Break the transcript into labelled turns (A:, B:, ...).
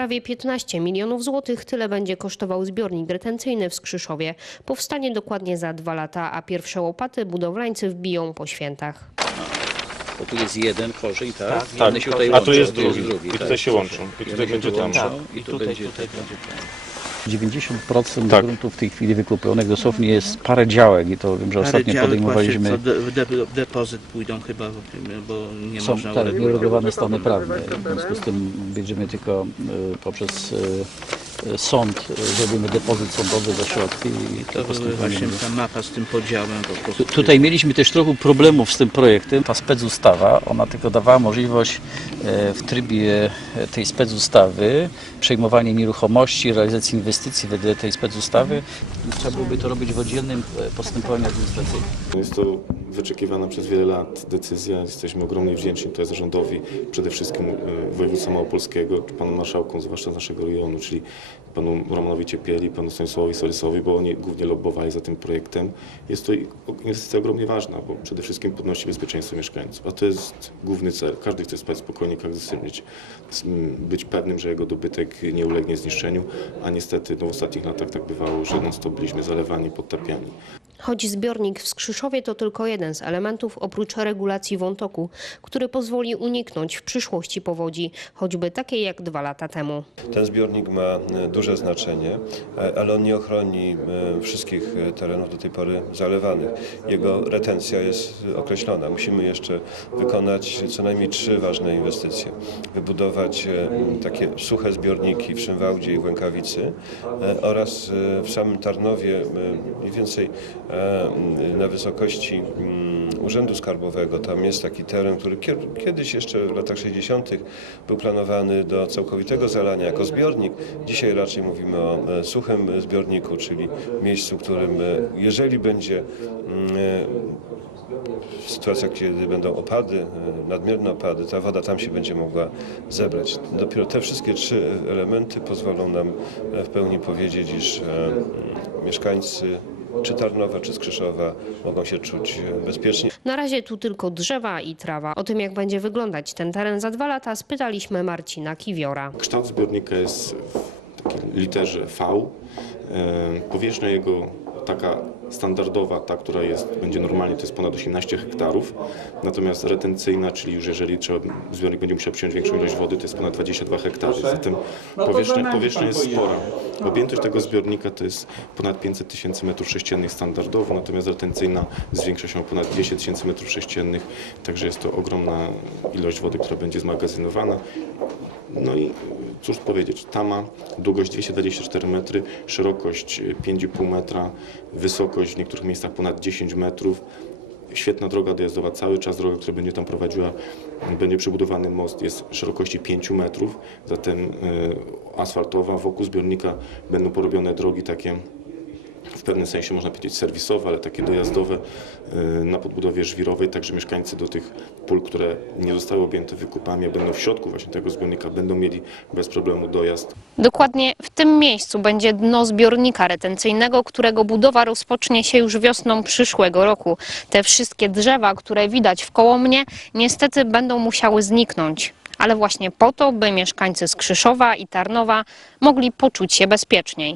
A: Prawie 15 milionów złotych tyle będzie kosztował zbiornik retencyjny w Skrzyszowie. Powstanie dokładnie za dwa lata, a pierwsze łopaty budowlańcy wbiją po świętach.
B: Bo tu jest jeden korzeń, tak?
C: Tak,
B: One się tutaj
C: a
B: łączą,
C: tu jest drugi. I tutaj
B: tak.
C: się łączą. I tutaj będzie tam.
B: łączą
D: Tak.
B: I
D: I
B: tu
D: tutaj-
B: będzie
D: tutaj
B: tak.
D: będzie ten.
E: 90%
C: Tak.
E: gruntów w tej chwili wykupionych dosłownie jest parę działek i to wiem, że
D: Parę
E: ostatnio
D: działek
E: podejmowaliśmy.
D: właśnie de, de, depozyt pójdą chyba, bo nie
E: Są
D: można
E: tak,
D: uregulować.
E: nieuregulowane stany prawne. W związku z tym będziemy tylko y, poprzez y, sąd y, zrobimy depozyt sądowy za środki i
D: To
E: to
D: były właśnie ta mapa z tym podziałem po prostu.
E: Tu- Tutaj mieliśmy też trochę problemów z tym projektem. Ta specustawa, ona tylko dawała możliwość e, w trybie e, tej specustawy przejmowania nieruchomości, realizacji inwestycji wedle tej specustawy. Trzeba byłoby to robić w oddzielnym e, postępowaniu administracyjnym.
C: Jest to wyczekiwana przez wiele lat decyzja. Jesteśmy ogromnie wdzięczni tutaj zarządowi, przede wszystkim e, województwa małopolskiego, panu marszałkom, zwłaszcza z naszego rejonu, czyli panu Romanowi Ciepieli, panu Stanisławowi Sorysowi, bo oni głównie lobbowali za tym projektem. Jest to inwestycja ogromnie ważna, bo przede wszystkim podnosi bezpieczeństwo mieszkańców, a to jest główny cel. Każdy chce spać spokojnie, każdy chce być pewnym, że jego dobytek nie ulegnie zniszczeniu, a niestety no, w ostatnich latach tak bywało, że non stop byliśmy zalewani, podtapiani.
A: Choć zbiornik w Skrzyszowie to tylko jeden z elementów oprócz regulacji wątoku, który pozwoli uniknąć w przyszłości powodzi, choćby takiej jak dwa lata temu.
F: Ten zbiornik ma e, duże znaczenie, e, ale on nie ochroni e, wszystkich terenów do tej pory zalewanych. Jego retencja jest określona. Musimy jeszcze wykonać co najmniej trzy ważne inwestycje. Wybudować takie suche zbiorniki w Szymwałdzie i w Łękawicy oraz w samym Tarnowie mniej więcej na wysokości mm, Urzędu Skarbowego. Tam jest taki teren, który kiedyś jeszcze w latach 60. był planowany do całkowitego zalania jako zbiornik. Dzisiaj raczej mówimy o e, suchym zbiorniku, czyli miejscu, w którym e, jeżeli będzie mm, e, sytuacja, kiedy będą opady, e, nadmierne opady, ta woda tam się będzie mogła zebrać. Dopiero te wszystkie trzy elementy pozwolą nam e, w pełni powiedzieć, iż e, mieszkańcy czy Tarnowa, czy Skrzyszowa mogą się czuć bezpiecznie.
A: Na razie tu tylko drzewa i trawa. O tym jak będzie wyglądać ten teren za dwa lata spytaliśmy Marcina Kiwiora.
C: Kształt zbiornika jest w takiej literze V. E, Powierzchnia jego taka standardowa, ta, która jest, będzie normalnie, to jest ponad 18 hektarów. Natomiast retencyjna, czyli już jeżeli trzeba, zbiornik będzie musiał przyjąć większą ilość wody, to jest ponad 22 hektary. Zatem powierzchnia, powierzchnia jest spora. Objętość tego zbiornika to jest ponad 500 tysięcy metrów sześciennych standardowo, natomiast retencyjna zwiększa się o ponad 10 tysięcy metrów sześciennych, także jest to ogromna ilość wody, która będzie zmagazynowana. No i cóż powiedzieć, ta ma długość 224 metry, szerokość 5,5 metra, wysokość w niektórych miejscach ponad 10 metrów. Świetna droga dojazdowa, cały czas droga, która będzie tam prowadziła, będzie przebudowany most, jest szerokości 5 metrów, zatem y, asfaltowa. Wokół zbiornika będą porobione drogi takie w pewnym sensie można powiedzieć serwisowe, ale takie dojazdowe y, na podbudowie żwirowej, także mieszkańcy do tych pól, które nie zostały objęte wykupami, a będą w środku właśnie tego zbiornika, będą mieli bez problemu dojazd.
A: Dokładnie w tym miejscu będzie dno zbiornika retencyjnego, którego budowa rozpocznie się już wiosną przyszłego roku. Te wszystkie drzewa, które widać wkoło mnie, niestety będą musiały zniknąć. Ale właśnie po to, by mieszkańcy Skrzyszowa i Tarnowa mogli poczuć się bezpieczniej.